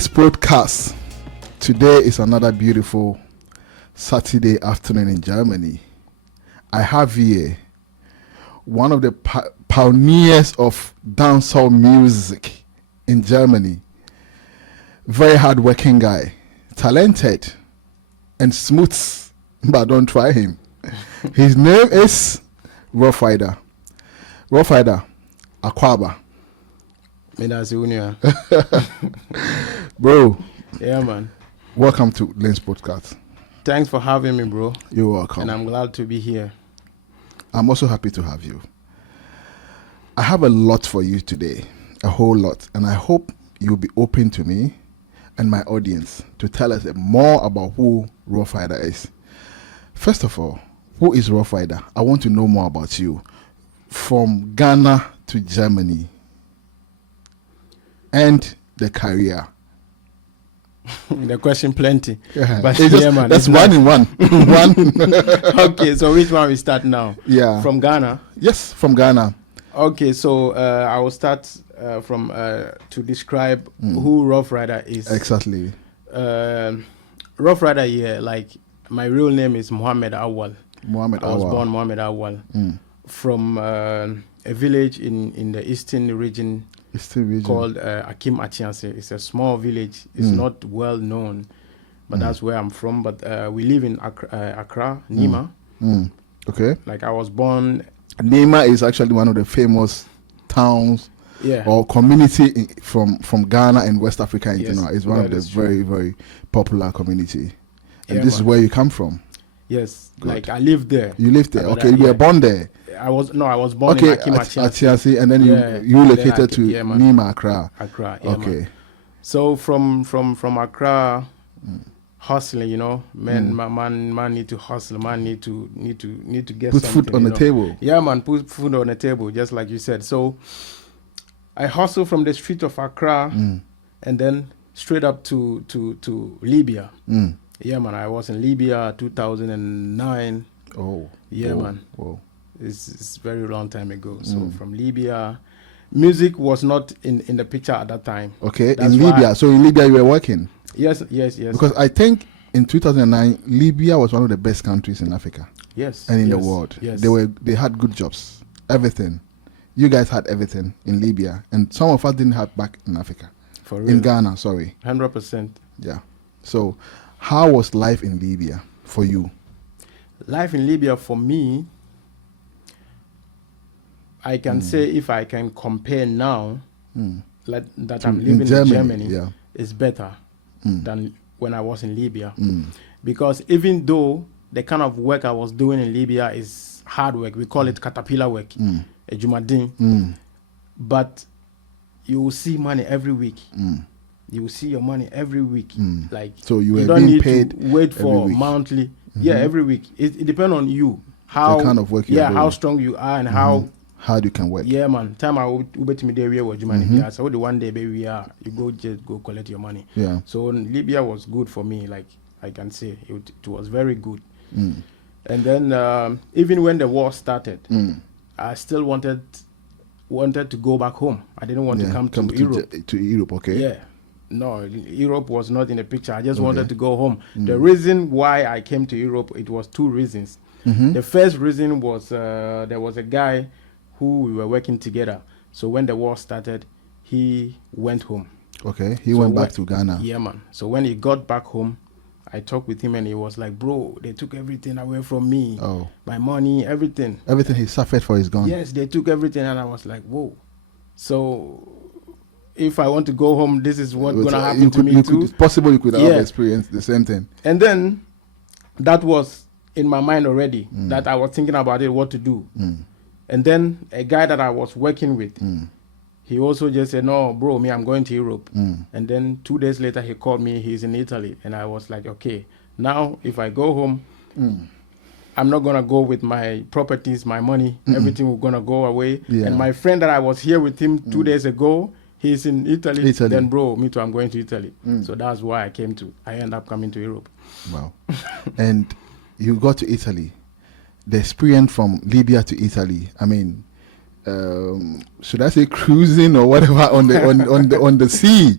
Links podcast. Today is another beautiful Saturday afternoon in Germany. I have here one of the pioneers of dancehall music in Germany. Very hard-working guy, talented and smooth, but don't try him. His name is WAR.HE. WAR.HE, Akwaba. Bro. Yeah, man. Welcome to Links podcast. Thanks for having me, bro. You're welcome. And I'm glad to be here. I'm also happy to have you. I have a lot for you today, a whole lot, and I hope you'll be open to me and my audience to tell us more about who WAR.HE is. First of all, who is WAR.HE? I want to know more about you. From Ghana to Germany and the career. The question plenty. Yeah. But yeah, man, that's one in one. Okay, so which one we start now? Yeah. From Ghana? Yes, from Ghana. Okay, so I will start from to describe who WAR.HE is. Exactly. WAR.HE, yeah, like my real name is Mohammed Awal. Mohammed Awal. I was born Mohammed Awal from a village in the eastern region called Akim Achianse. It's a small village. It's not well known, but that's where I'm from. But we live in Accra, NIMA. Okay. Like I was born. NIMA is actually one of the famous towns or community from Ghana and West Africa in general. It's one of the very, very popular community. And this is where you come from. Yes. Good. Like I lived there. You lived there. Okay, you were born there. I was born in Akim Achianse, and then you relocated to NIMA, Accra. Accra, okay. Man. So from Accra, hustling, you know, man need to hustle, man need to get put something, food on the table. Yeah, man, put food on the table, just like you said. So I hustled from the street of Accra, and then straight up to Libya. Yeah, man, I was in Libya 2009. Oh. Yeah, man. Whoa. It's a very long time ago. So from Libya, music was not in the picture at that time. Okay, in Libya. So in Libya you were working? Yes. Because I think in 2009, Libya was one of the best countries in Africa. Yes. And in the world. Yes. They had good jobs. Everything. You guys had everything in Libya. And some of us didn't have back in Africa. For real. In Ghana, sorry. 100%. Yeah. So how was life in Libya for you? Life in Libya for me, I can say if I can compare now that I'm living in Germany, it's better than when I was in Libya. Because even though the kind of work I was doing in Libya is hard work, we call it caterpillar work, a jumadin, but you will see money every week. You will see your money every week. Like, so you don't need paid to wait for monthly. Yeah, every week. It depends on you. How the kind of work you're doing. how strong you are and how hard you can work. Yeah, man. Time I will bet me there where money. So the one day, baby, you just go collect your money. Yeah. So Libya was good for me. Like I can say, it was very good. And then even when the war started, I still wanted to go back home. I didn't want to come to Europe. To Europe, okay. Yeah. No, Europe was not in the picture. I just wanted to go home. The reason why I came to Europe, it was two reasons. The first reason was there was a guy who we were working together. So when the war started, he went home. Okay, he went back to Ghana. Yeah, man. So when he got back home, I talked with him and he was like, bro, they took everything away from me. Oh. My money, everything. Everything he suffered for is gone. Yes, they took everything and I was like, whoa. So if I want to go home, this is what's going to happen to me too. It's possible you could have experienced the same thing. And then that was in my mind already, that I was thinking about it, what to do. And then a guy that I was working with, he also just said, no, bro, I'm going to Europe. And then 2 days later, he called me, he's in Italy. And I was like, okay, now if I go home, I'm not going to go with my properties, my money, everything will going to go away. Yeah. And my friend that I was here with him 2 days ago, he's in Italy. Then, bro, me too, I'm going to Italy. So that's why I ended up coming to Europe. Wow. And you got to Italy. The experience from Libya to Italy, I mean, should I say cruising or whatever on the sea,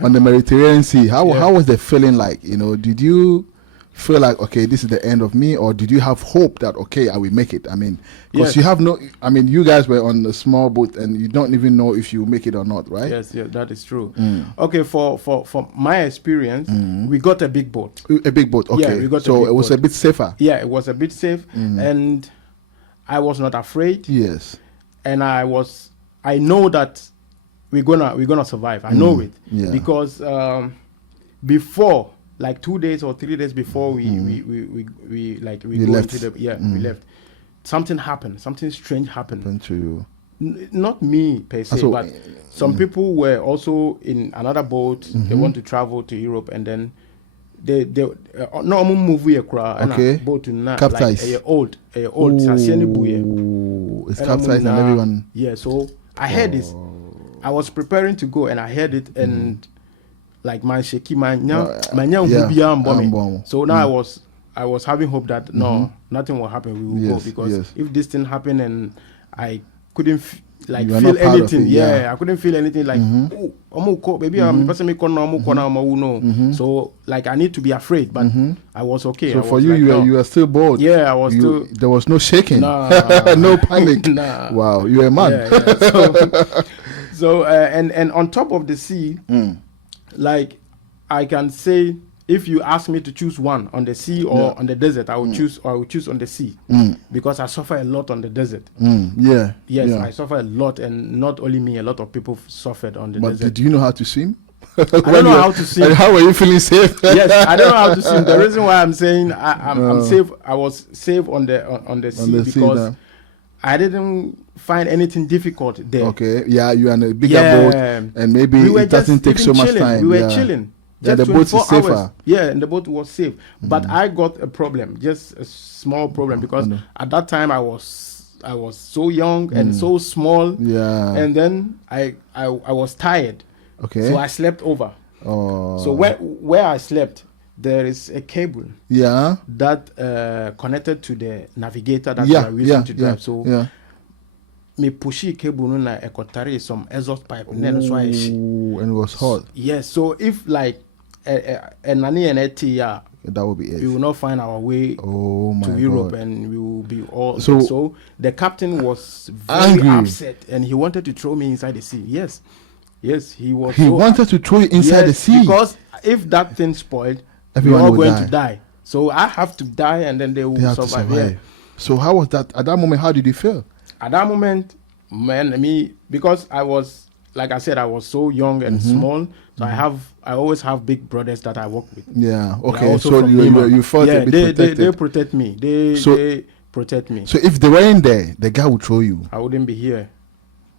on the Mediterranean Sea. How was the feeling like? You know, did you feel like, okay, this is the end of me, or did you have hope that, okay, I will make it? I mean, because you have no, I mean, you guys were on a small boat and you don't even know if you make it or not, right? Yes, that is true. Okay, for my experience, we got a big boat. A big boat, okay. Yeah, we got so a big it was boat. a bit safer. Yeah, it was a bit safe, and I was not afraid. Yes. And I know that we're gonna survive. I know it because before, like 2 days or 3 days before we go left. into the we left. Something happened. Something strange happened to you. Not me per se, but some people were also in another boat. They want to travel to Europe, and then they no move here okay. boat na capsized. Like old It's capsized and everyone. Yeah, so I heard this. I was preparing to go and I heard it, and like my shaky so now I was having hope that no, nothing will happen. We will go, because if this thing happened and I couldn't feel anything, I couldn't feel anything. Like maybe I'm so like I need to be afraid, but I was okay. So I for was you, like, you were still bored. Yeah, I was still. There was no shaking, Nah, no panic. Nah. Wow, you're a man. Yeah. So and on top of the sea, like I can say, if you ask me to choose one, on the sea or on the desert, I would choose on the sea, because I suffer a lot on the desert. Yes, I suffer a lot, and not only me, a lot of people suffered on the desert. But did you know how to swim? I don't know how to swim. And how were you feeling safe? Yes, I don't know how to swim. The reason why I'm saying I'm safe, I was safe on the sea because I didn't find anything difficult there. Okay, you are in a bigger boat, and maybe it doesn't take so much time. We were chilling. Yeah, the boat is safer. Hours. Yeah, and the boat was safe. But I got a problem, just a small problem, because at that time I was so young and so small. Yeah. And then I was tired. Okay. So I slept over. Oh. So where I slept, there is a cable. Yeah. That connected to the navigator that we are using to drive. So me pushy cable na ekotari some exhaust pipe, and then so and it was hot. Yes. So if like a nani and that will be it. We will not find our way to Europe, and we will be all. So the captain was very upset, and he wanted to throw me inside the sea. Yes, he was. He wanted to throw you inside the sea, because if that thing spoiled, everyone are going to die. So I have to die, and then they will survive. Yeah. So how was that at that moment? How did you feel? At that moment, because I was, like I said, I was so young and small. So I always have big brothers that I work with. Yeah. Okay. So you felt a bit protected. They protect me. They protect me. So if they weren't there, the guy would throw you. I wouldn't be here.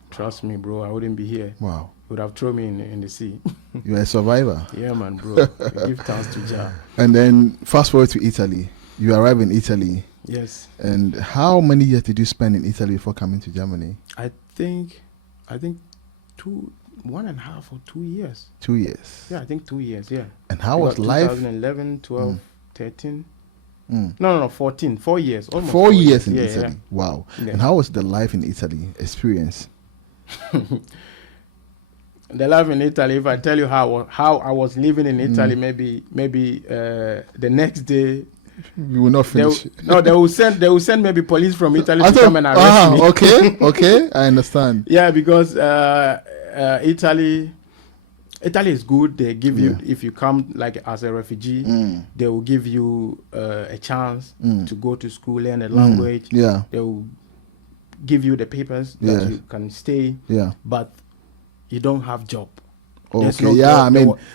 Trust me, bro. I wouldn't be here. Wow. He would have thrown me in the sea. You're a survivor. Yeah, man, bro. Give thanks to Jah. And then fast forward to Italy. You arrive in Italy. Yes. And how many years did you spend in Italy before coming to Germany? I think 1.5 or 2 years. 2 years. Yeah, I think 2 years. Yeah. And how was life? 2011, 12, 13. No, 14. 4 years. Almost 4 years in Italy. Yeah. Wow. Yeah. And how was the life in Italy experience? The life in Italy, if I tell you how I was living in Italy, maybe the next day we will not finish. They will send maybe police from Italy to come and arrest me. Okay, I understand. Yeah, because Italy is good. They give you, if you come like as a refugee, they will give you a chance to go to school, learn a language. Yeah, they will give you the papers that you can stay. Yeah, but you don't have job. Okay,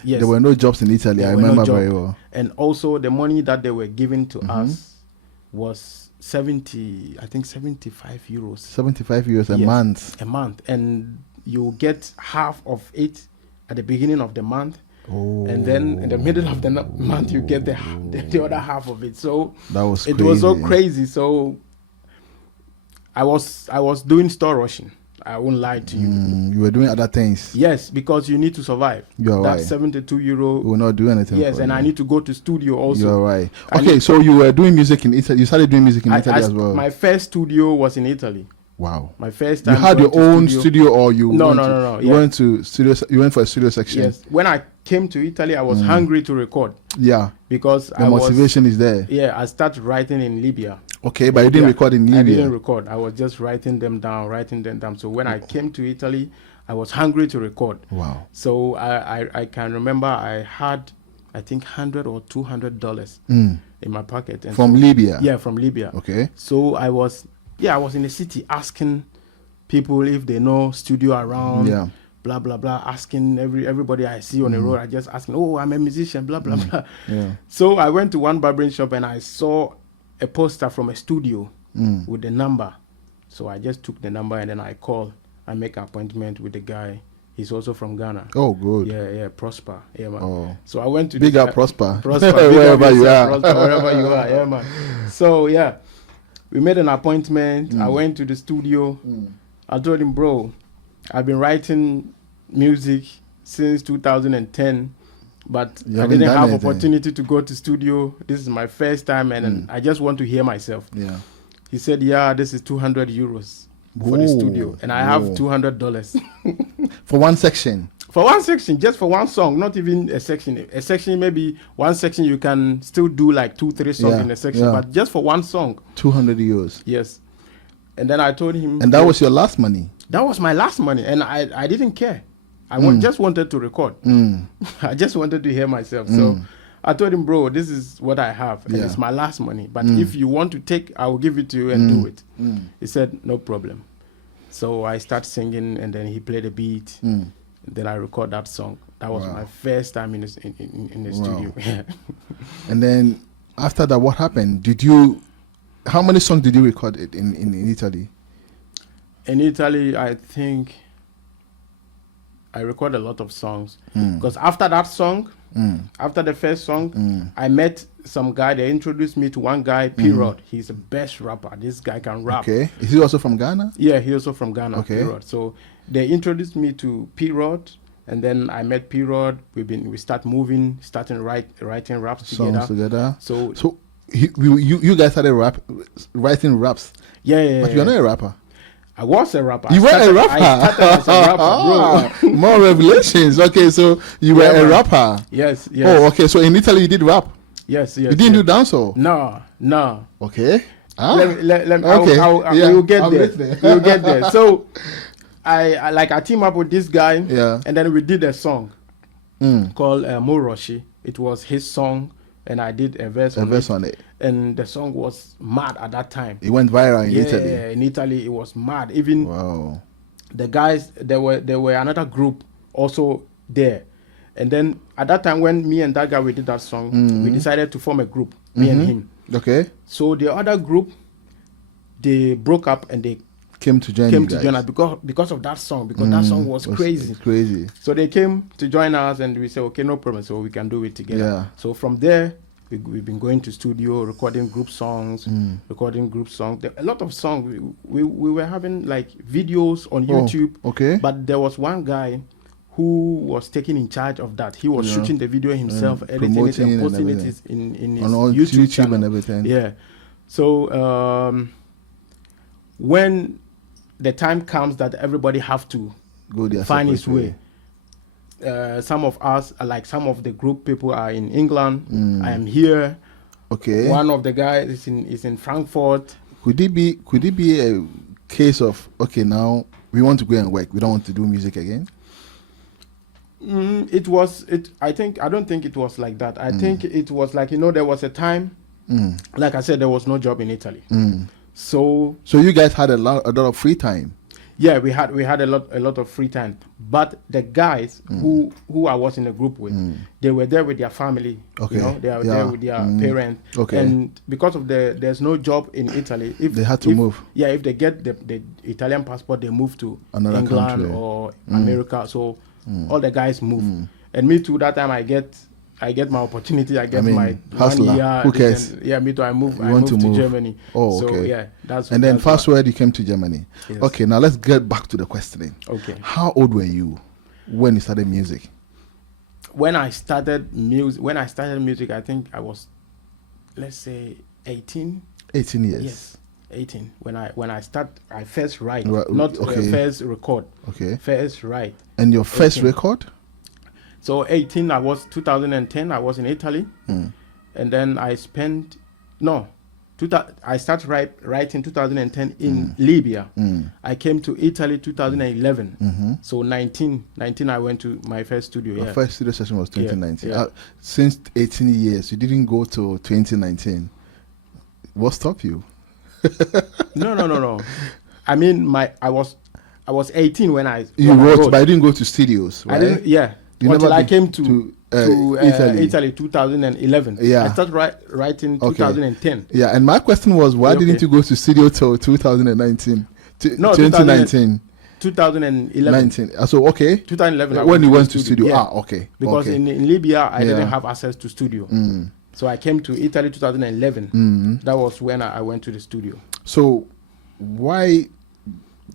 there were no jobs in Italy. I remember very well. And also the money that they were giving to us was 75 euros. 75 euros a month. A month. And you get half of it at the beginning of the month. And then in the middle of the month you get the other half of it. So that was crazy. It was so crazy. So I was doing store rushing. I won't lie to you. You were doing other things. Yes, because you need to survive. You're right. That 72 euro. You will not do anything. Yes, and I need to go to studio also. You're right. Okay, so you were doing music in Italy. You started doing music in Italy as well. My first studio was in Italy. Wow. My first You time. had your going to own studio, or you No, went no, to, no, no. You went to studio. You went for a studio section. Yes. When I came to Italy, I was hungry to record. Yeah. Because The motivation is there. Yeah, I started writing in Libya. Okay, but you didn't record in Libya. I didn't record. I was just writing them down. So when I came to Italy, I was hungry to record. Wow. So I can remember I had, I think, $100 or $200 in my pocket. And from Libya? Yeah, from Libya. Okay. So I was in the city asking people if they know studio around. Yeah. Blah blah blah, asking everybody I see on the road. I just asking, oh, I'm a musician, blah blah blah. Yeah. So I went to one barbering shop and I saw a poster from a studio with the number. So I just took the number and then I called. I make an appointment with the guy. He's also from Ghana. Oh, good. Yeah, Prosper. Yeah, man. Oh. So I went to Big up Prosper. wherever you are. Prosper, wherever you are. Yeah, man. So yeah, we made an appointment. I went to the studio. I told him, bro, I've been writing music since 2010, but I didn't have opportunity to go to studio. This is my first time, and I just want to hear myself. Yeah. He said, yeah, this is 200 euros for the studio, and I have $200 for one section. For one section, just for one song, not even a section. A section, maybe one section you can still do like 2-3 songs in a section, but just for one song. 200 euros. Yes. And then I told him. And that was your last money? That was my last money, and I didn't care. I just wanted to record. I just wanted to hear myself. So I told him, bro, this is what I have, and it's my last money. But if you want to take, I will give it to you and do it. He said, no problem. So I start singing, and then he played a beat. Then I record that song. That was my first time in the studio. And then after that, what happened? How many songs did you record in Italy? In Italy, I think I record a lot of songs. Because after that song, after the first song, I met some guy. They introduced me to one guy, P-Rod. He's the best rapper. This guy can rap. Okay. Is he also from Ghana? Yeah, he's also from Ghana, okay. P-Rod. So they introduced me to P-Rod, and then I met P-Rod. We start moving, starting writing raps together. So you guys started writing raps? Yeah. But you're not a rapper. I was a rapper. You were a rapper? I started as a rapper, bro. More revelations. Okay, so you were a rapper. Yes. Oh, okay. So in Italy you did rap? Yes. You didn't do dancehall? No. Okay. Let me, okay. We will get there. We will get there. So I team up with this guy, and then we did a song called WAR.HE. It was his song, and I did a verse on it. And the song was mad at that time. It went viral in Italy. Yeah, in Italy it was mad. Even the guys, there were another group also there. And then at that time when me and that guy we did that song, we decided to form a group, me and him. Okay. So the other group, they broke up and they came to join us because of that song, because that song was crazy. Crazy. So they came to join us and we said, okay, no problem. So we can do it together. Yeah. So from there, we've been going to studio, recording group songs. A lot of songs. We were having like videos on YouTube. Okay. But there was one guy who was taking in charge of that. He was shooting the video himself, editing it and posting it in his YouTube channel. And everything. Yeah. So when the time comes that everybody have to find his way. Some of us, like some of the group people, are in England. I am here. Okay. One of the guys is in Frankfurt. Could it be a case of, okay, now we want to go and work, we don't want to do music again? I don't think it was like that. I think it was like, there was a time, like I said, there was no job in Italy. So you guys had a lot of free time. Yeah, we had a lot of free time. But the guys who I was in a group with, they were there with their family. Okay. They are there with their parents. Okay. And because of there's no job in Italy, if they had to move. Yeah, if they get the Italian passport, they move to another England country or America. So all the guys move. And me too, that time I get my opportunity. I get my hustler. 1 year. Who cares? Me too. I moved to Germany. Oh, okay. So yeah, that's. And then fast forward, you came to Germany. Yes. Okay, now let's get back to the questioning. Okay. How old were you when you started music? When I started music, I think I was, let's say, 18. 18 years. Yes. 18. When I first write, Right, not okay. first record. Okay. First write. And your first 18. record? So 18, I was 2010. I was in Italy, Mm. and then I spent I started writing 2010 in Libya. I came to Italy 2011. Mm-hmm. So 19 I went to my first studio. Your Yeah. first studio session was 2019. Yeah. Since 18 years, you didn't go to 2019. What stopped you? No. I mean, I was 18 when I wrote, but I didn't go to studios, right? I didn't. Yeah. You Until never I came to Italy. Italy 2011. Yeah. I started writing 2010. Yeah, and my question was, why Okay. didn't you go to studio till 2019? No, 2019. 2011. 19. So, okay. 2011. I When you to went the to studio. Yeah. Okay. Because okay. in Libya, I Yeah. didn't have access to studio. So I came to Italy 2011. That was when I went to the studio. So, why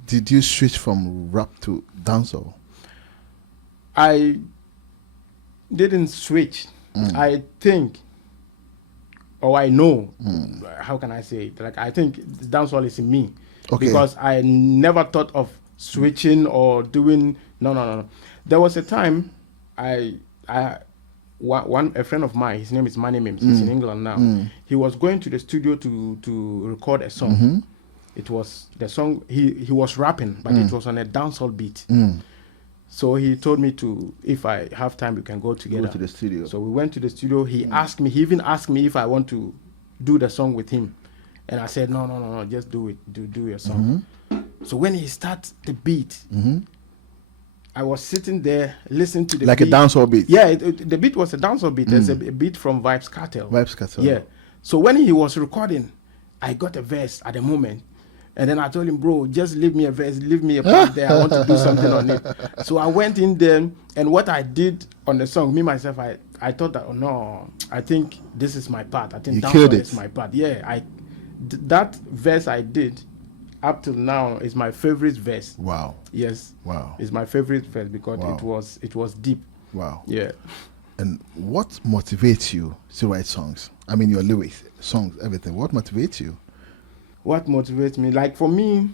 did you switch from rap to dancehall? I didn't switch. I think, or I know, how can I say it? Like, I think dancehall is in me. Okay. Because I never thought of switching or doing, no. There was a time a friend of mine, his name is Manny Mims, he's in England now. He was going to the studio to record a song. It was the song, he was rapping, but it was on a dancehall beat. So he told me if I have time, we can go together. Go to the studio. So we went to the studio. He even asked me if I want to do the song with him. And I said, no, just do it. Do your song. So when he starts the beat, I was sitting there listening to the like beat. a dancehall beat? Yeah, the beat was a dancehall beat. There's a beat from Vibes Cartel. Vibes Cartel. Yeah. So when he was recording, I got a verse at the moment. And then I told him, bro, just leave me a verse, leave me a part there. I want to do something on it. So I went in there, and what I did on the song, me, myself, I thought that, I think this is my part. I think dancehall is my part. Yeah, that verse I did up till now is my favorite verse. Wow. Yes. Wow. It's my favorite verse because it was deep. Wow. Yeah. And what motivates you to write songs? I mean, your lyrics, songs, everything. What motivates you? What motivates me? Like for me,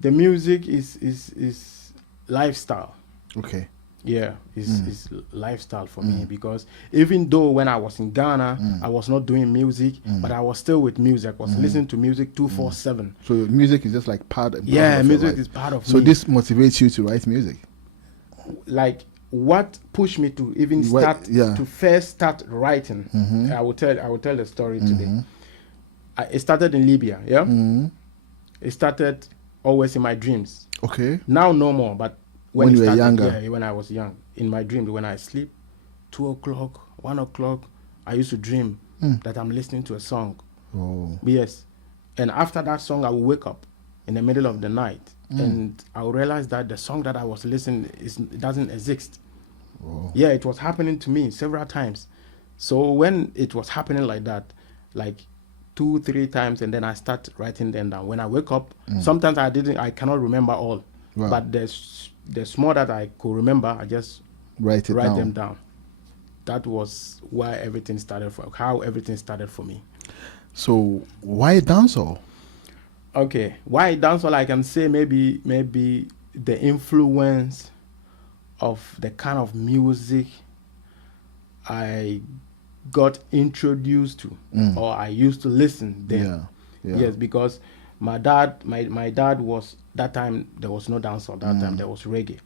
the music is lifestyle. Okay. Yeah, it's lifestyle for me because even though when I was in Ghana, I was not doing music, but I was still with music. I was listening to music 2/4/7. So music is just like part of music is part of me. So this motivates you to write music? Like what pushed me to even first start writing? I will tell the story today. It started in Libya, yeah? It started always in my dreams. Okay. Now no more, but when you were younger? Yeah, when I was young. In my dreams, when I sleep, 2 o'clock, 1 o'clock, I used to dream that I'm listening to a song. Oh. Yes. And after that song, I will wake up in the middle of the night and I will realize that the song that I was listening doesn't exist. Oh. Yeah, it was happening to me several times. So when it was happening like that, like 2-3 times, and then I start writing them down. When I wake up, sometimes I cannot remember all, but the small that I could remember, I just write them down. That was why everything started how everything started for me. So why dancehall? Okay, why dancehall? I can say maybe the influence of the kind of music I got introduced to, or I used to listen then. Yeah. Yes, because my dad was, that time there was no dancehall. That time there was reggae.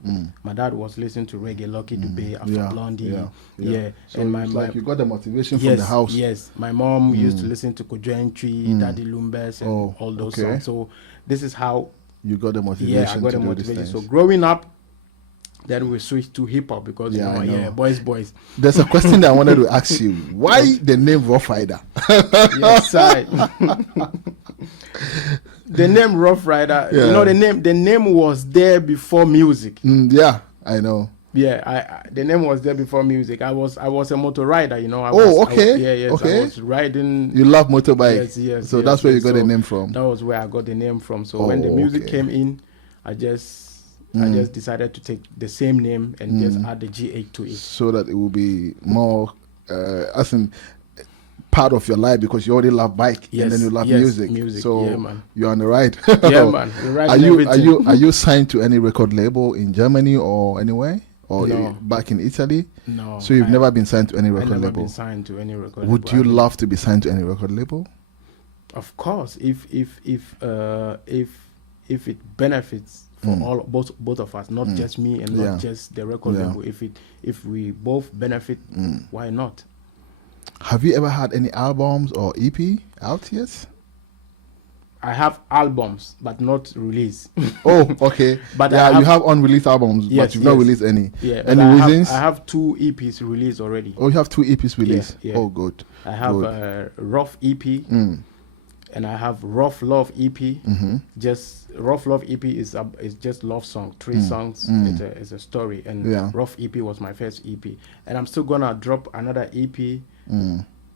My dad was listening to reggae, Lucky Dube, Afro Blondie. Yeah. So and like you got the motivation from the house. Yes, my mom used to listen to Kojo Entry, Daddy Lumbes, and all those songs. So this is how you got the motivation. Yeah, I got the motivation. So growing up, then we switched to hip hop because boys. There's a question that I wanted to ask you. Why the name Rough Rider? Yes, I. The name Rough Rider. Yeah. You know, the name was there before music. Yeah, I know. Yeah, the name was there before music. I was a motor rider, you know. Okay. I was riding. You love motorbike. Yes. So that's where you got the name from. That was where I got the name from. So when the music came in, I just decided to take the same name and just add the GH to it. So that it will be more, as in, part of your life because you already love bike and then you love music. So yeah, man. You're on the right. Yeah, man. Are you signed to any record label in Germany or anywhere? Or No. back in Italy? No. So you've never been signed to any record I've never label? been signed to any record Would label. you love to be signed to any record label? Of course, if it benefits for all both of us, not just me and not just the record label. If we both benefit, why not? Have you ever had any albums or EP out yet? I have albums, but not released. Oh, okay. But you have unreleased albums, but you've not released any. Yeah. Any reasons? I have 2 EPs released already. Oh, you have 2 EPs released. Yeah. Oh, good. I have Rough EP, and I have Rough Love EP. Just Rough Love EP is just love song, 3 songs. It's a story, and Rough EP was my first EP, and I'm still gonna drop another EP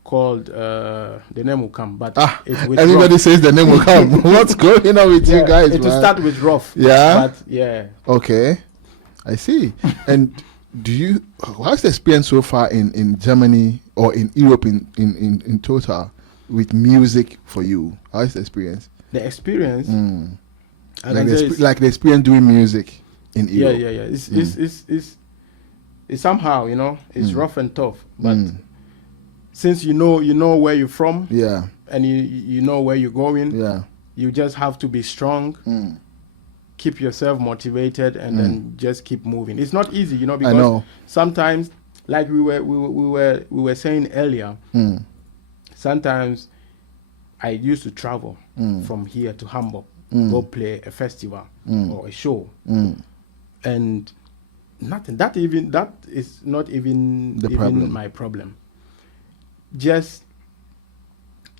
called the name will come, but it's with everybody Rough. says the name will come. What's going on with you guys? It will start with Rough. Yeah. But yeah. Okay, I see. And how's the experience so far in Germany or in Europe in total with music for you? How's the experience? The experience, like the experience doing music in Europe. Yeah. It's somehow, it's rough and tough, but since you know where you're from, and you know where you're going, you just have to be strong, keep yourself motivated, and then just keep moving. It's not easy, because sometimes, like we were saying earlier, sometimes I used to travel from here to Hamburg, go play a festival or a show, and nothing. That is not even my problem. Just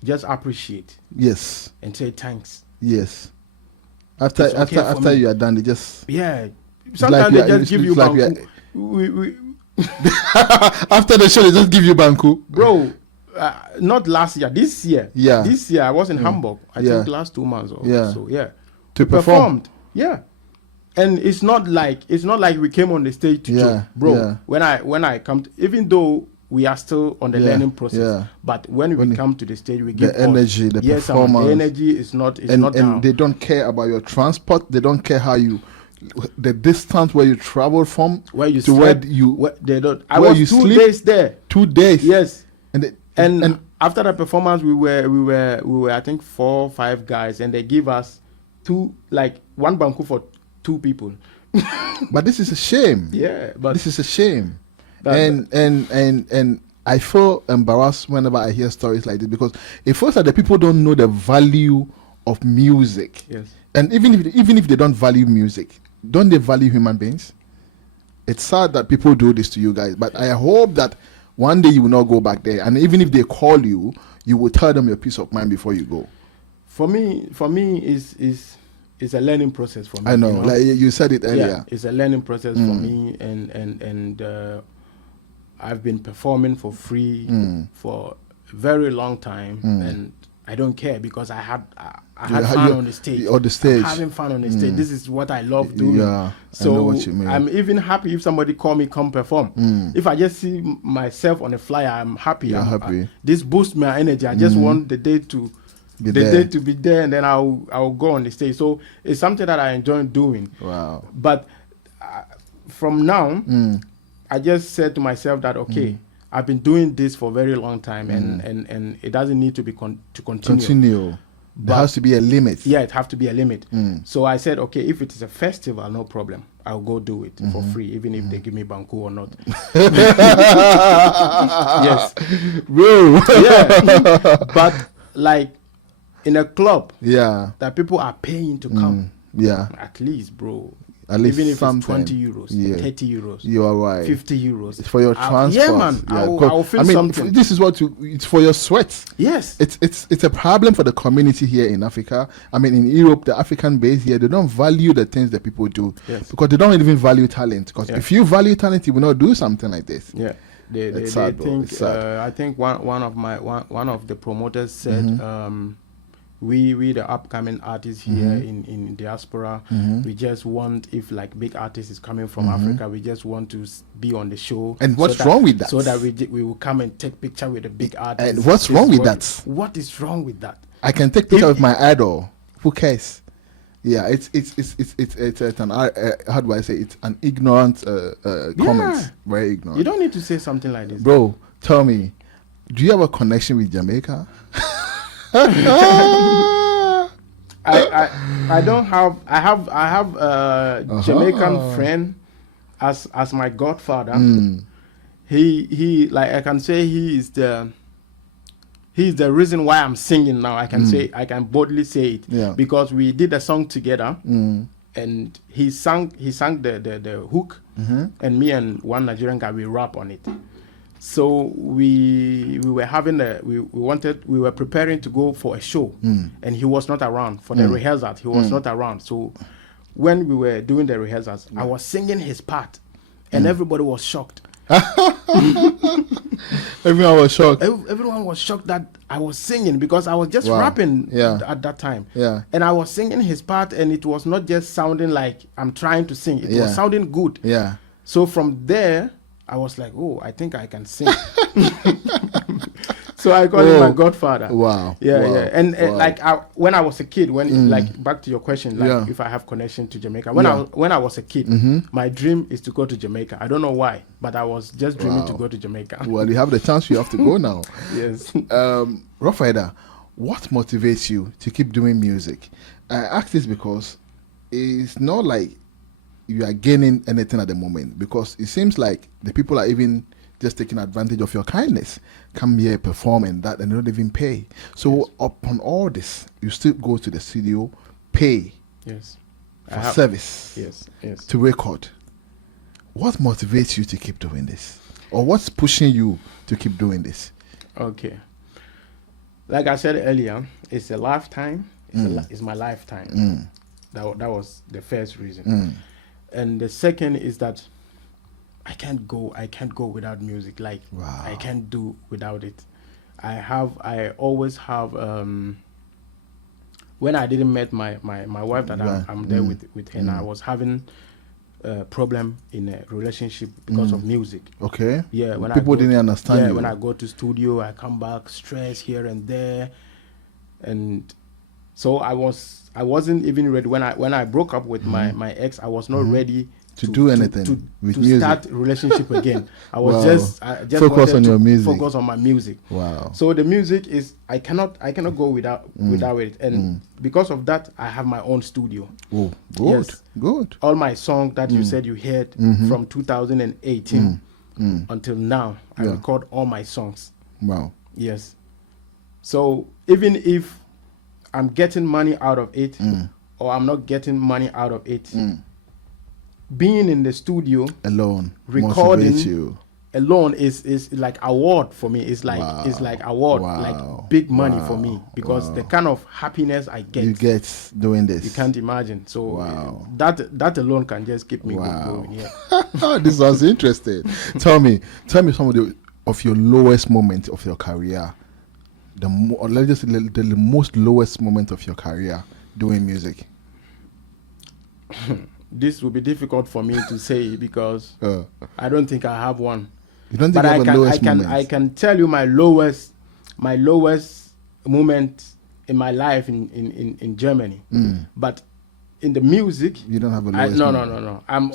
appreciate. Yes. And say thanks. Yes. After you are done, they just Sometimes they just give you banku. After the show, they just give you banku, bro. Not last year. This year. Yeah. This year I was in Hamburg. I think last 2 months or so. Yeah. To perform. Yeah. And it's not like we came on the stage to joke, bro. Yeah. When I come to, even though we are still on the learning process, but when we come to the stage, we give the energy, the performance. The energy is not not and they don't care about your transport. They don't care the distance where you travel from, where you to slept, they don't. I was 2 days there. 2 days. Yes. And after the performance, we were I think 4 or 5 guys, and they give us 1 banku for 2 people. But this is a shame. Yeah, but this is a shame. And I feel embarrassed whenever I hear stories like this, because it feels that the people don't know the value of music. Yes. And even if they don't value music, don't they value human beings? It's sad that people do this to you guys, but I hope that one day you will not go back there, and even if they call you, you will tell them your peace of mind before you go. For me, it's a learning process for me. I know, like you said it earlier. Yeah, it's a learning process for me, and I've been performing for free for a very long time, and I don't care because I had fun on the stage. On the stage, having fun on the stage. This is what I love doing. Yeah, so I know what you mean. I'm even happy if somebody call me come perform. If I just see myself on a flyer, I'm happy. You're happy. This boosts my energy. I just want the day to be there, and then I'll go on the stage. So it's something that I enjoy doing. Wow. But from now, I just said to myself that I've been doing this for a very long time, and it doesn't need to be to continue. There has to be a limit. Yeah, it has to be a limit. So I said, okay, if it is a festival, no problem. I'll go do it for free, even if they give me banku or not. Yes. Bro. Yeah. But like in a club, that people are paying to come. Yeah. At least, bro. At least even if something. it's 20 euros, 30 euros. You are right. 50 euros. It's for your transport. Yeah, man. I'll feel something. This is it's for your sweat. Yes. It's a problem for the community here in Africa. I mean, in Europe, the African base here, they don't value the things that people do. Yes. Because they don't even value talent. Because if you value talent, you will not do something like this. Yeah. They think. I think one of the promoters said, we the upcoming artists here in diaspora, we just want, if like big artist is coming from Africa, we just want to be on the show. And what's wrong with that? So that we will come and take picture with the big artist. And what's wrong with that? What is wrong with that? I can take picture with my idol. Who cares? Yeah, it's an how do I say? It's an ignorant comment. Very ignorant. You don't need to say something like this, bro. Tell me, do you have a connection with Jamaica? I don't have. I have a Jamaican friend as my godfather. He like I can say he's the reason why I'm singing now. I can say, I can boldly say it, because we did a song together, and he sang the hook, and me and one Nigerian guy, we rap on it. So we were having we were preparing to go for a show, and he was not around for the rehearsals. He was not around. So when we were doing the rehearsals, I was singing his part, and everybody was shocked. Everyone was shocked. Everyone was shocked that I was singing, because I was just rapping at that time. And I was singing his part, and it was not just sounding like I'm trying to sing. It was sounding good. So from there, I was like, oh, I think I can sing. So I called him my godfather. Wow. And like when I was a kid, like back to your question, like if I have connection to Jamaica. When I was a kid, my dream is to go to Jamaica. I don't know why, but I was just dreaming to go to Jamaica. Well, you have the chance. You have to go now. Yes. Rough Rider, what motivates you to keep doing music? I ask this because it's not like you are gaining anything at the moment, because it seems like the people are even just taking advantage of your kindness. Come here, perform, and that, and they don't even pay. So upon all this, you still go to the studio, pay for service, to record. What motivates you to keep doing this, or what's pushing you to keep doing this? Okay, like I said earlier, it's a lifetime. It's my lifetime. That was the first reason, and the second is that I can't go without music. Like I can't do without it. I always have when I didn't met my wife that I'm there with her, and I was having a problem in a relationship because of music. Okay. Yeah, when people didn't understand you. When I go to studio, I come back stressed here and there, and so I wasn't even ready when I broke up with my ex. I was not ready to do anything with music. Start relationship again. I was just focus on your music. Focus on my music. Wow. So the music is I cannot go without it, and because of that I have my own studio. Oh, good. Yes. Good. All my songs that you said you heard from 2018 until now, I record all my songs. Wow. Yes. So even if I'm getting money out of it or I'm not getting money out of it, being in the studio alone, recording you. Alone is like award for me. It's like award, like big money for me, because the kind of happiness I get. You get doing this. You can't imagine. So that alone can just keep me going. Yeah. This was interesting. Tell me some of your lowest moments of your career. Let's just say the most lowest moment of your career doing music. This will be difficult for me to say, because I don't think I have one. You don't think you have a lowest moment? I can tell you my lowest moment in my life in Germany. But in the music, you don't have a lowest moment. No. I'm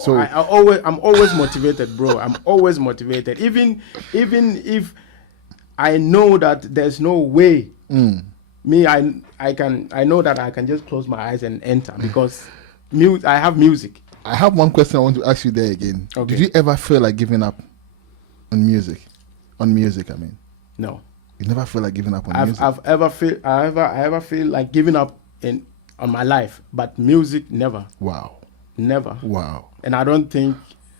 always motivated, bro. I'm always motivated. Even if I know that there's no way. I know that I can just close my eyes and enter, because I have music. I have one question I want to ask you there again. Okay. Did you ever feel like giving up on music? On music, I mean. No. You never feel like giving up on music? I ever feel like giving up on my life, but music, never. Wow. Never. Wow. And I don't think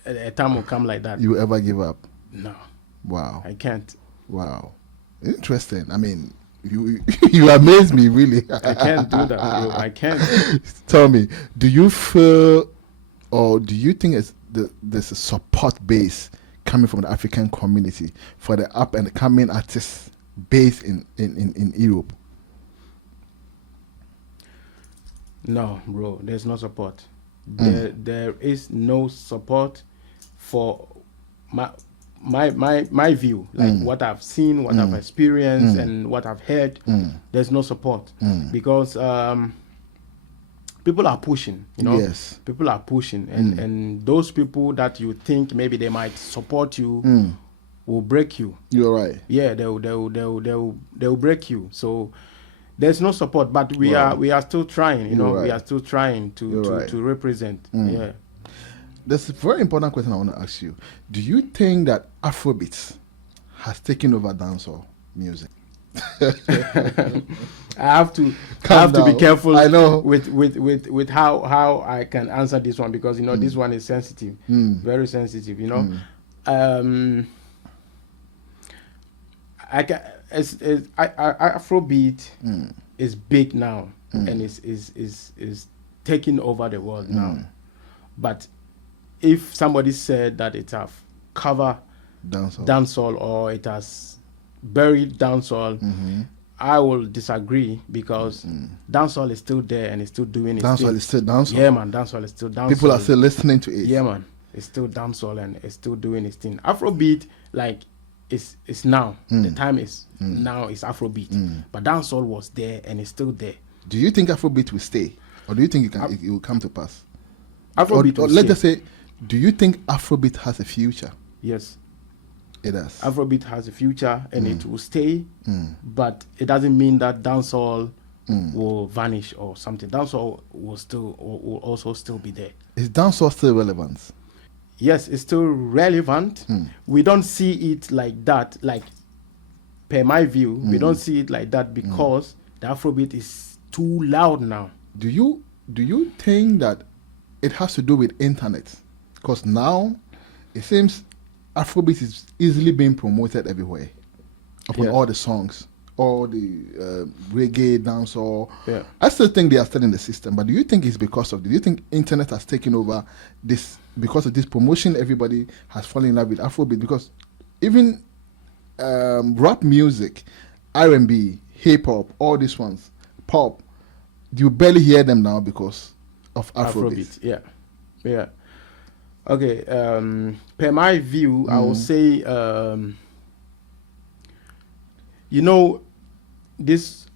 a time will come like that. You ever give up? No. Wow. I can't. Wow. Interesting. I mean, you amaze me, really. I can't do that, bro. I can't. Tell me, do you feel, or do you think there's a support base coming from the African community for the up and coming artists based in Europe? No, bro, there's no support. There is no support for my view, like what I've seen, what I've experienced, and what I've heard. There's no support because people are pushing, you know. Yes. People are pushing, and those people that you think maybe they might support you will break you. You're right. Yeah, they'll break you. So there's no support, but we are still trying, you know. Right. We are still trying to represent. Yeah. There's a very important question I want to ask you. Do you think that Afrobeat has taken over dancehall music? I have to be careful. I know. with how I can answer this one, because you know this one is sensitive, very sensitive. You know, Afrobeat is big now and is taking over the world now. But if somebody said that it has covered dancehall or it has buried dancehall, I will disagree, because dancehall is still there and it's still doing its thing. Dancehall is still dancehall. Yeah, man, dancehall is still dancehall. People are still listening to it. Yeah, man, it's still dancehall and it's still doing its thing. Afrobeat, like, it's now. The time is now. It's Afrobeat, but dancehall was there and it's still there. Do you think Afrobeat will stay, or do you think it will come to pass? Afrobeat or will let's stay. just say, do you think Afrobeat has a future? Yes. It does. Afrobeat has a future and it will stay, but it doesn't mean that dancehall will vanish or something. Dancehall will also still be there. Is dancehall still relevant? Yes, it's still relevant. We don't see it like that, like, per my view, we don't see it like that because the Afrobeat is too loud now. Do you think that it has to do with internet? Because now it seems Afrobeat is easily being promoted everywhere, upon all the songs, all the reggae, dancehall. Yeah. I still think they are still in the system, but do you think it's because of? Do you think internet has taken over this, because of this promotion? Everybody has fallen in love with Afrobeat, because even rap music, R&B, hip hop, all these ones, pop, you barely hear them now because of Afrobeat. Yeah. Okay, per my view, I will say, you know,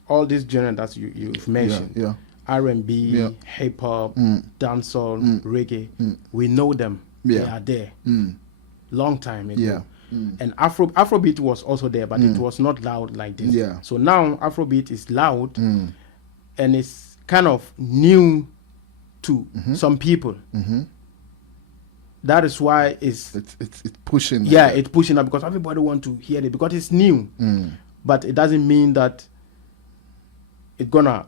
all these genres that you've mentioned, R&B, hip hop, dancehall, reggae, we know them. They are there. Long time ago. And Afrobeat was also there, but it was not loud like this. So now Afrobeat is loud, and it's kind of new to some people. That is why it's pushing. Yeah, it's pushing up, because everybody want to hear it, because it's new. But it doesn't mean that it's gonna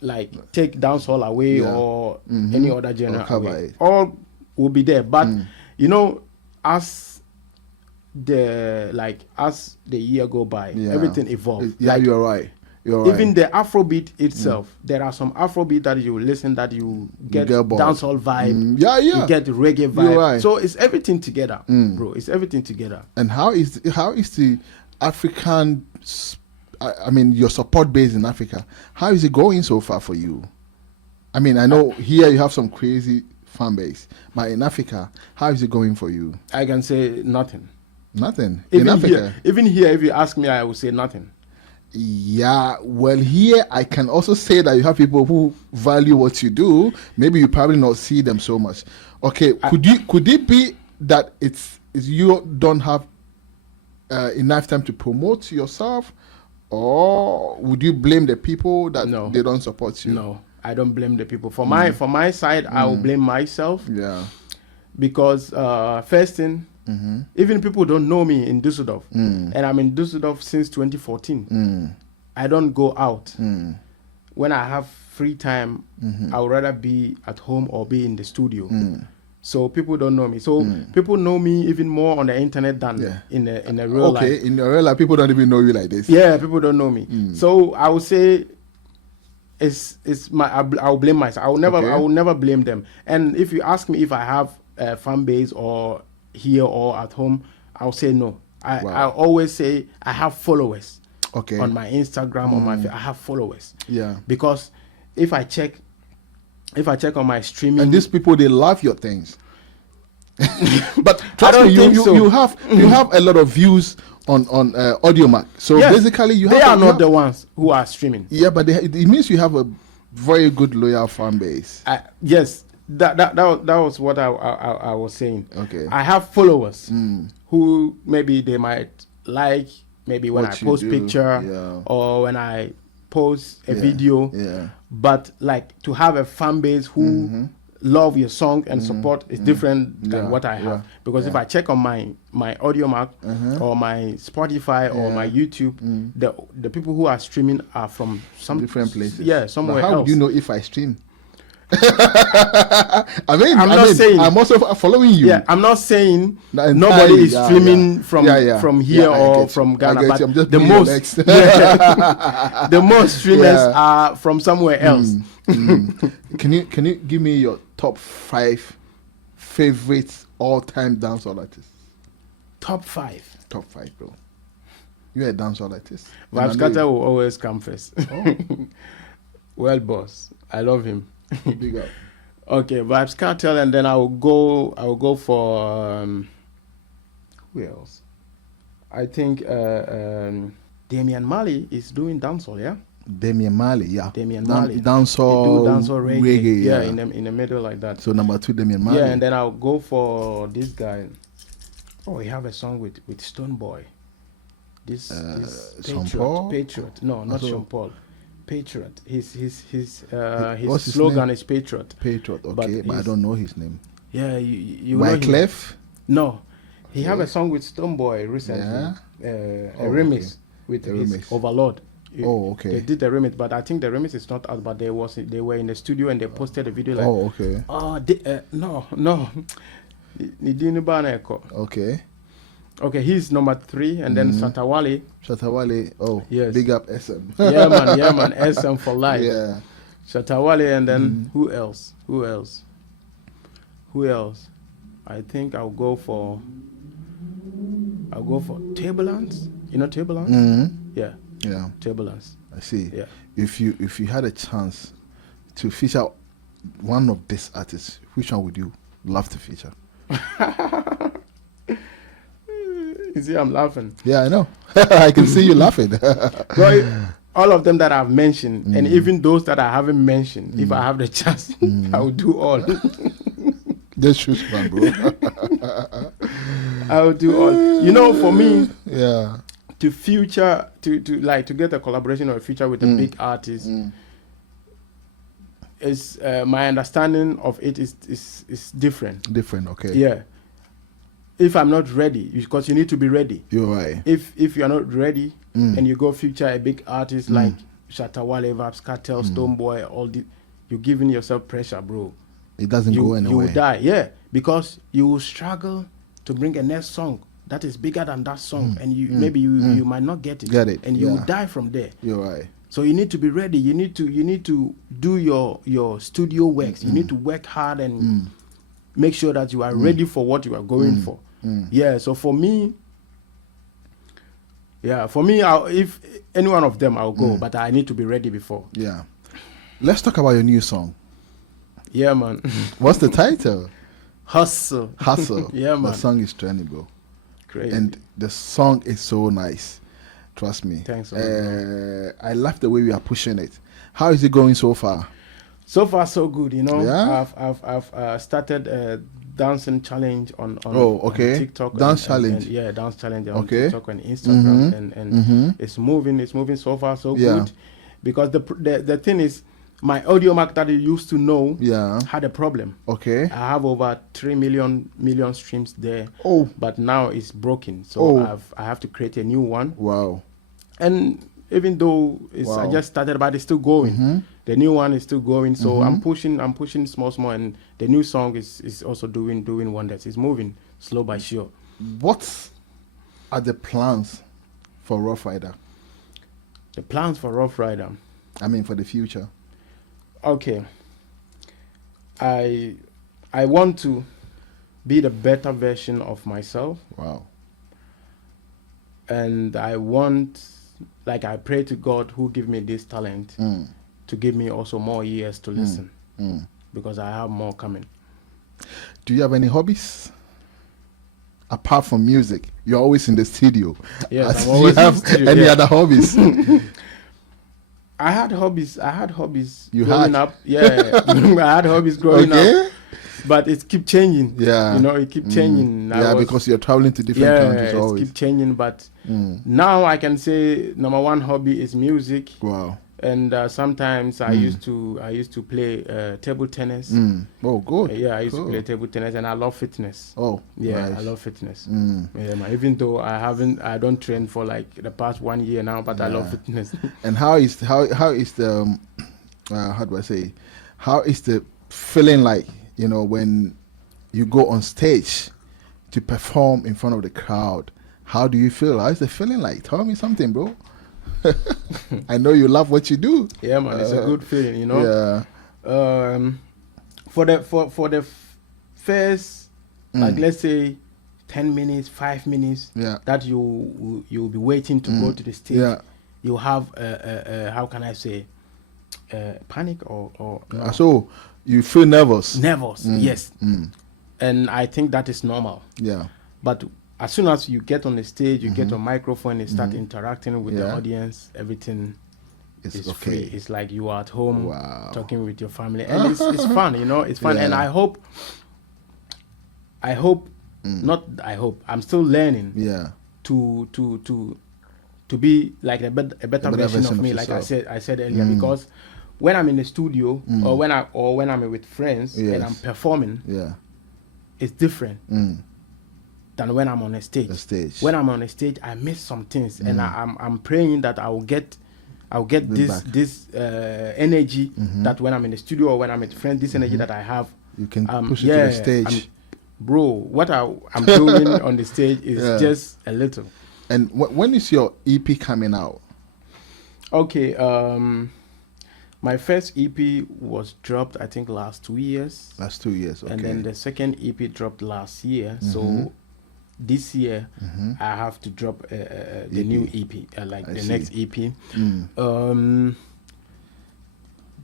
like take dancehall away or any other genre away. All will be there. But you know, as the year go by, everything evolves. Like, you're right. Even the Afrobeat itself, there are some Afrobeat that you listen that you get dancehall vibe. You get reggae vibe. Right. So it's everything together, bro. It's everything together. And how is the African, I mean, your support base in Africa, how is it going so far for you? I mean, I know here you have some crazy fan base, but in Africa, how is it going for you? I can say nothing. Nothing? In Africa? Even here, if you ask me, I will say nothing. Yeah, well, here I can also say that you have people who value what you do. Maybe you probably not see them so much. Okay, could it be that it's you don't have enough time to promote yourself, or would you blame the people that they don't support you? No, I don't blame the people. For my side, I will blame myself. Yeah, because first thing. Even people don't know me in Düsseldorf, and I'm in Düsseldorf since 2014. I don't go out. When I have free time, I would rather be at home or be in the studio. So people don't know me. So people know me even more on the internet than in the real life. Okay, in the real life, people don't even know you like this. Yeah, people don't know me. So I would say I'll blame myself. I will never blame them. And if you ask me if I have a fan base or here or at home, I'll say no. I always say I have followers. Okay. On my Instagram, on my I have followers. Yeah. Because if I check if I check on my streaming, And these people, they love your things. But I trust don't me, think so. you have a lot of views on AudioMac. So Yes, basically, they are not the ones who are streaming. Yeah, but it means you have a very good loyal fan base. Yes, that was what I was saying. Okay. I have followers who maybe they might like maybe when What I you post do, picture yeah. or when I post a Yeah, video. yeah. But like to have a fan base who love your song and support is different than Yeah, what I have. yeah, Because if I check on my AudioMac or my Spotify or my YouTube, the people who are streaming are from some Different places. Yeah, somewhere But how else. do you know if I stream? I'm not saying- I'm also following you. Yeah, I'm not saying Not entirely, nobody is yeah, streaming yeah. from Yeah. from here Yeah, I or get from you. Ghana, I get but you. I'm just the being your most next. the most streamers Yeah. are from somewhere else. Can you give me your top 5 favorite all-time dancehall artists? Top 5. Top 5, bro. You're a dancehall artist. Vybz And I know Carter will always come first. Well, boss, I love him. you. Big up. Okay, Vybz Cartel, and then I will go for who else? I think Damian Marley is doing dancehall, yeah. Damian Marley, yeah. Damian Marley. Dancehall, He do dancehall reggae, yeah. in the middle like that. So number 2, Damian Marley. Yeah, and then I'll go for this guy. Oh, he have a song with Stone Boy. This Sean Patriot, Paul? Patriot. No, not Also- Sean Paul. Patriot. His What's his slogan name? is Patriot. Patriot, But okay, but I he's- don't know his name. Yeah, you know him. Wyclef? No, he have a song with Stone Boy recently. Yeah? A Oh, remix okay. with A his remix. Overlord. Oh, okay. They did the remix, but I think the remix is not out. But they were in the studio and they posted a video like, Oh, okay. no. Nidini Baneko. Okay. Okay, he's number 3, and then Satawale. Shatawale, oh, Yes. big up SM. yeah, man, SM for life. Yeah. Shatawale, and then who else? I think I'll go for Turbulence. You know Turbulence? Yeah, Yeah, Turbulence. I see. Yeah. If you had a chance to feature one of these artists, which one would you love to feature? You see, I'm laughing. Yeah, I know. I can see you laughing. Well, all of them that I've mentioned, and even those that I haven't mentioned, if I have the chance, I will do all. Just choose one, bro. I will do all. You know, for me, Yeah. to feature, to get a collaboration or a feature with a big artist, is my understanding of it is different. Different, okay. Yeah. If I'm not ready, because you need to be ready. You're right. If you are not ready and you go feature a big artist like Shatawale, Vybz Cartel, Stone Boy, all the, you're giving yourself pressure, bro. It doesn't go anywhere. You will die, yeah, because you will struggle to bring a next song that is bigger than that song, and maybe you might not get it, and you will die from there. You're right. So you need to be ready. You need to do your studio works. You need to work hard and make sure that you are ready for what you are going for. Yeah. So for me, if any one of them, I'll go, but I need to be ready before. Yeah. Let's talk about your new song. Yeah, man. What's the title? Hustle. Hustle. Yeah, man. The song is trending, bro. Crazy. And the song is so nice. Trust me. Thanks, man. I love the way we are pushing it. How is it going so far? So far, so good. You know, Yeah? I've started a dancing challenge on TikTok. Dance challenge. Yeah, dance challenge on Okay. TikTok and Instagram, and it's moving. It's moving so far, so Yeah. good. Because the thing is, my AudioMac that you used to know had a problem. Okay. I have over 3 million streams there. Oh. But now it's broken, so Oh. I have to create a new one. Wow. And even though I Wow. just started, but it's still going. The new one is still going. So I'm pushing small, and the new song is also doing wonders. It's moving slow by sure. What are the plans for Rough Rider? The plans for Rough Rider. I mean, for the future. Okay. I want to be the better version of myself. Wow. And I want, like, I pray to God who give me this talent to give me also more years to listen. because I have more coming. Do you have any hobbies? Apart from music, you're always in the studio. Yes, I'm Do you always in have the studio, any yeah. other hobbies? I had hobbies You growing had? up. Yeah, I had hobbies growing Okay. up, but it keep changing. Yeah. You know, it keep changing. Yeah, because you're traveling to different countries it always. keep changing. But Mm. now I can say number one hobby is music, Wow. and sometimes I used to play table tennis. Oh, good. Yeah, I used to Cool. play table tennis, and I love fitness. Oh, Yeah, nice. I love fitness. Mm. Yeah, man, even though I don't train for like the past 1 year now, but I love Yeah. fitness. And how is the how do I say? How is the feeling like, you know, when you go on stage to perform in front of the crowd? How do you feel? How is the feeling like? Tell me something, bro. I know you love what you do. Yeah, man, it's a good feeling, you know. Yeah. For the first, like, Mm. let's say 10 minutes, 5 minutes, Yeah. that you'll be waiting to go to the stage. Yeah. You have how can I say, panic or no. So you feel nervous. Nervous, yes. Mm. And I think that is normal. Yeah. But as soon as you get on the stage, you get a microphone and start interacting with the Yeah. audience, everything It's is okay. free. It's like you are at home, Wow. talking with your family, and it's fun, you know. It's fun, and Yeah. I'm still learning Yeah. to be like a better version of me, like yourself. I said earlier, because when I'm in the studio or when I'm with friends and I'm Yes. performing, Yeah. it's different Mm. than when I'm on a stage. The stage. When I'm on a stage, I miss some things, and I'm praying that I'll get this energy that when I'm in the studio or when I'm with friends, this energy that I have, You can push it to the stage. Bro, what I'm doing on the stage is Yeah. just a little. And when is your EP coming out? Okay, my first EP was dropped, I think, last 2 years. Last 2 years. Okay. And then the second EP dropped last year. So this year, I have to drop the new EP, like I the see. next EP.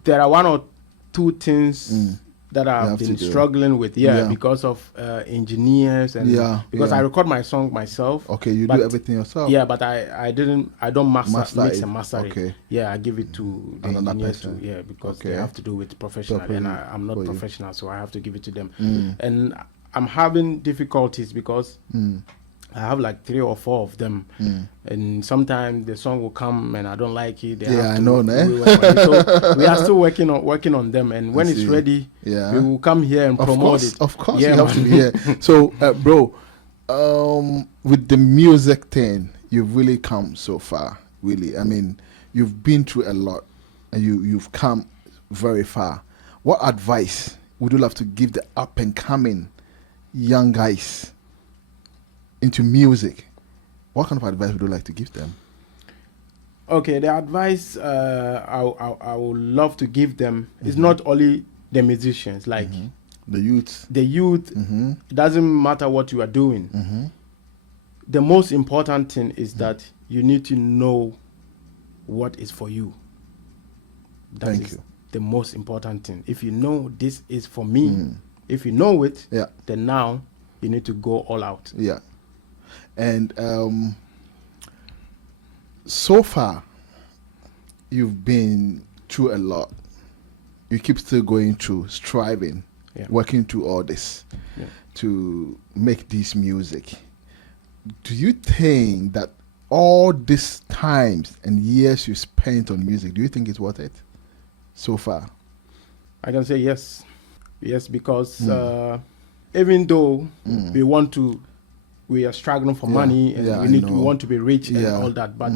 There are one or two things that I've have to been do. struggling with, Yeah. because of engineers and because I record my song myself. Okay, you but do everything yourself. Yeah, but I don't Master mix it. and master Okay. it. Yeah, I give it to the Another engineers person. because Okay. they have to do with professional, Properly and I'm not for you. professional, so I have to give it to them. And I'm having difficulties because I have like 3 or 4 of them, and sometimes the song will come and I don't like it. They Yeah, have I to know, né? rework on it. So we are still working on them, and when it's see. ready, Yeah. we will come here and promote it. Of course, Yeah, you have to man. be here. So, bro, with the music thing, you've really come so far. Really, I mean, you've been through a lot, and you've come very far. What advice would you love to give the up and coming young guys into music? What kind of advice would you like to give them? Okay, the advice I would love to give them is not only the musicians, like The youth. the youth. It doesn't matter what you are doing. The most important thing is that you need to know what is for you. That Thank is you. the most important thing. If you know this is for me, if you know it, Yeah. then now you need to go all out. Yeah. And so far, you've been through a lot. You keep still going through, striving, working through all this to make this music. Do you think that all these times and years you spent on music, do you think it's worth it so far? I can say yes. Yes, because even though we are struggling for money and we want to be rich and all that, but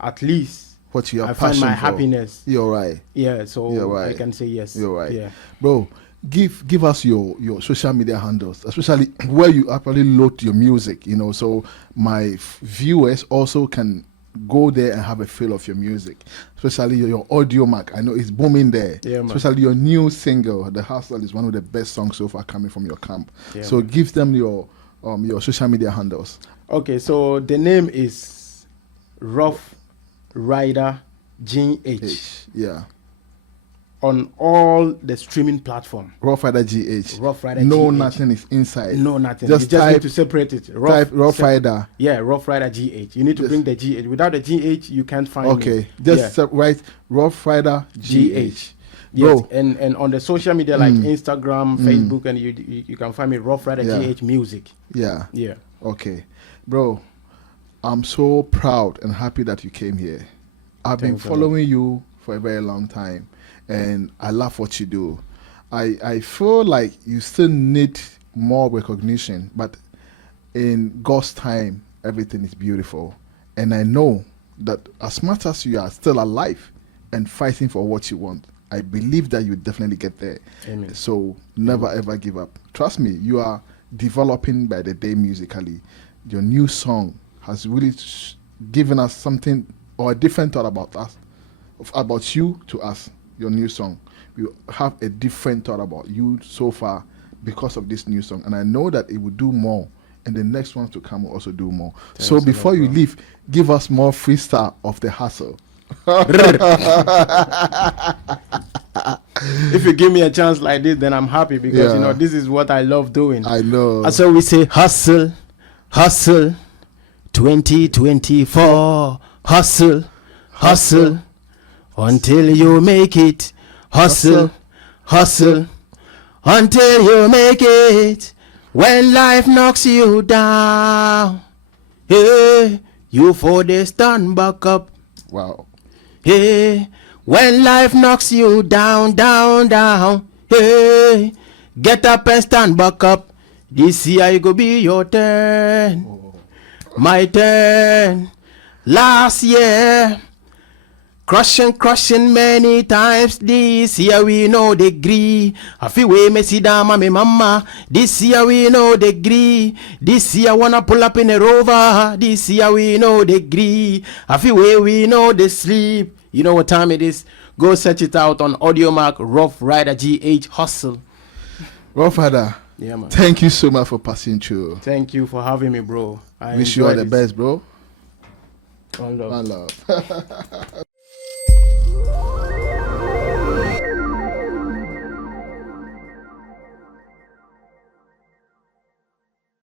at least what you are I find passion my for. happiness. You're right. Yeah, so You're right. I can say yes. You're right. Yeah. Bro, give us your social media handles, especially where you actually load your music, you know, so my viewers also can go there and have a feel of your music, especially your audio mark. I know it's booming there. Yeah, man. Especially your new single, The Hustle, is one of the best songs so far coming from your camp. Yeah, so man. give them your social media handles. Okay, so the name is Rough Rider GH. Yeah. on all the streaming platform. Rough Rider GH. Rough Rider no, GH. nothing is inside. No, nothing. Just You just type, need to separate it. type Rough Rider. Yeah, Rough Rider GH. You need to Yes. bring the GH. Without the GH, you can't find Okay, me. just write Rough Rider GH. Yes, Bro. and on the social media like Instagram, Facebook, and you can find me Rough Rider GH Music. Yeah. Yeah. Okay. Bro, I'm so proud and happy that you came here. I've been Thanks a lot. following you for a very long time, and I love what you do. I feel like you still need more recognition, but in God's time, everything is beautiful. And I know that as much as you are still alive and fighting for what you want, I believe that you definitely get there. Amen. So never ever give up. Trust me, you are developing by the day musically. Your new song has really given us something or a different thought about us, about you to us. Your new song, we have a different thought about you so far because of this new song, and I know that it will do more, and the next ones to come will also do more. Thanks So a before lot, you bro. leave, give us more freestyle of the hustle. If you give me a chance like this, then I'm happy because Yeah. this is what I love doing. I know. And so we say hustle, hustle, 2024, hustle, hustle, until you make it. Hustle, hustle, until you make it. When life knocks you down, hey, you for the stand back up. Wow. Hey, when life knocks you down, down, down, hey, get up and stand back up. This year it go be your turn, my turn. Last year, crushing many times. This year we no degree. I feel way messy down, me mama. This year we no degree. This year wanna pull up in a Rover. This year we no degree. I feel way we know the sleep. You know what time it is? Go search it out on Audiomark, Rough Rider GH Hustle. Rough Rider, Yeah, man. thank you so much for passing through. Thank you for having me, bro. I Wish you all enjoyed the it. best, bro. One love. One love.